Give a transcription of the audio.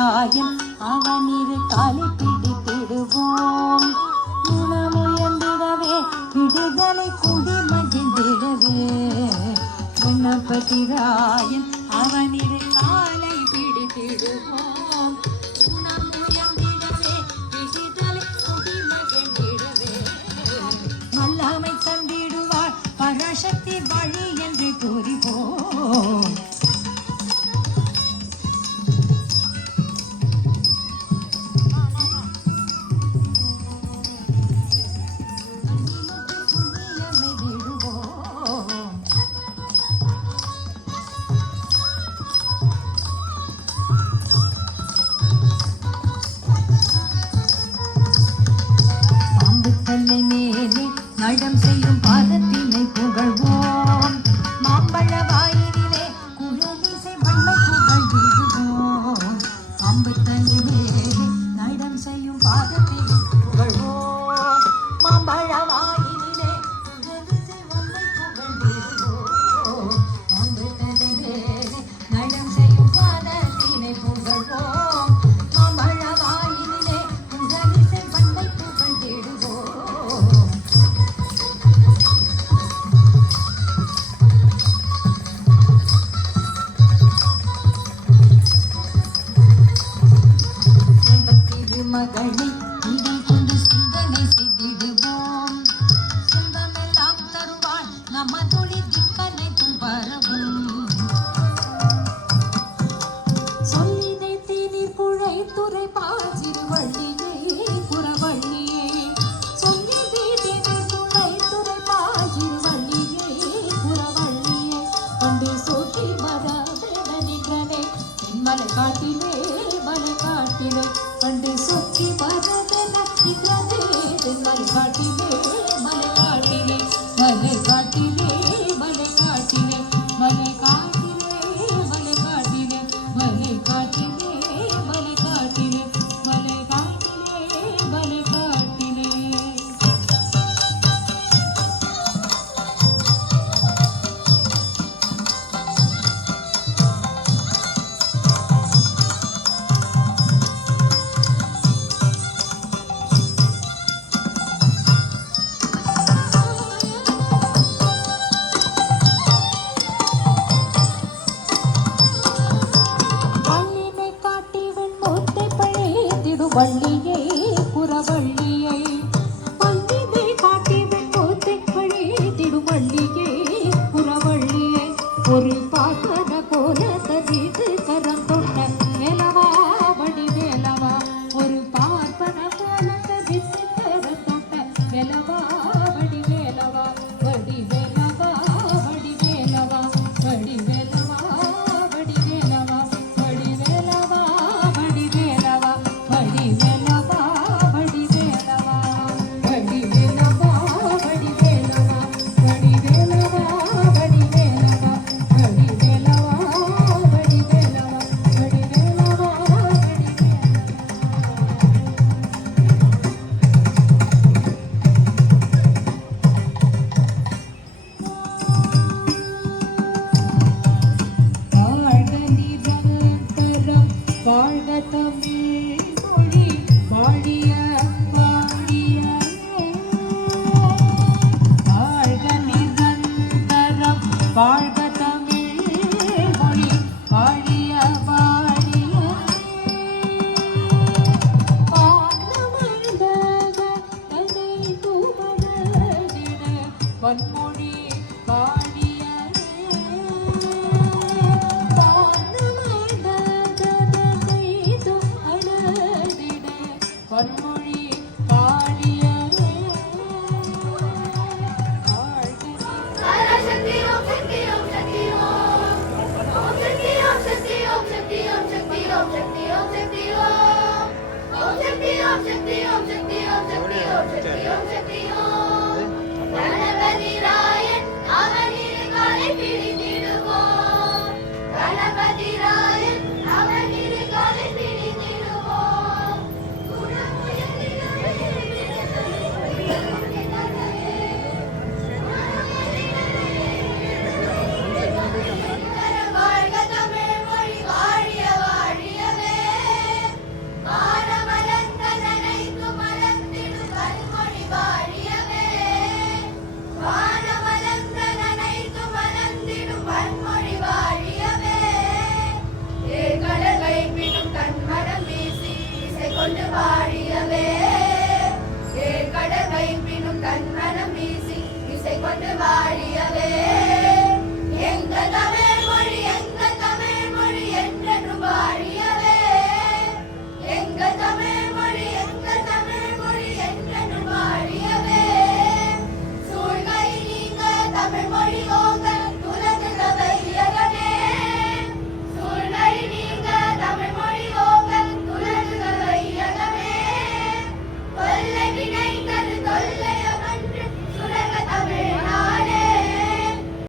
அவனிரு காலை பிடித்திடுவோம். குணமுயர்ந்திடவே விடுதலை குடி மகிழ்ந்திடவே. குணபதிராயன் அவனிரு காலை பிடித்திடுவோம். ஆழம் செய்யும் பார்த்து மகளை que 万里 வாழ்க தமிழ் மொழி வாழிய வாழிய வன்ம தன்மனம் வீசி இசை கொண்டு வாழியவே. எங்கள் தமிழ்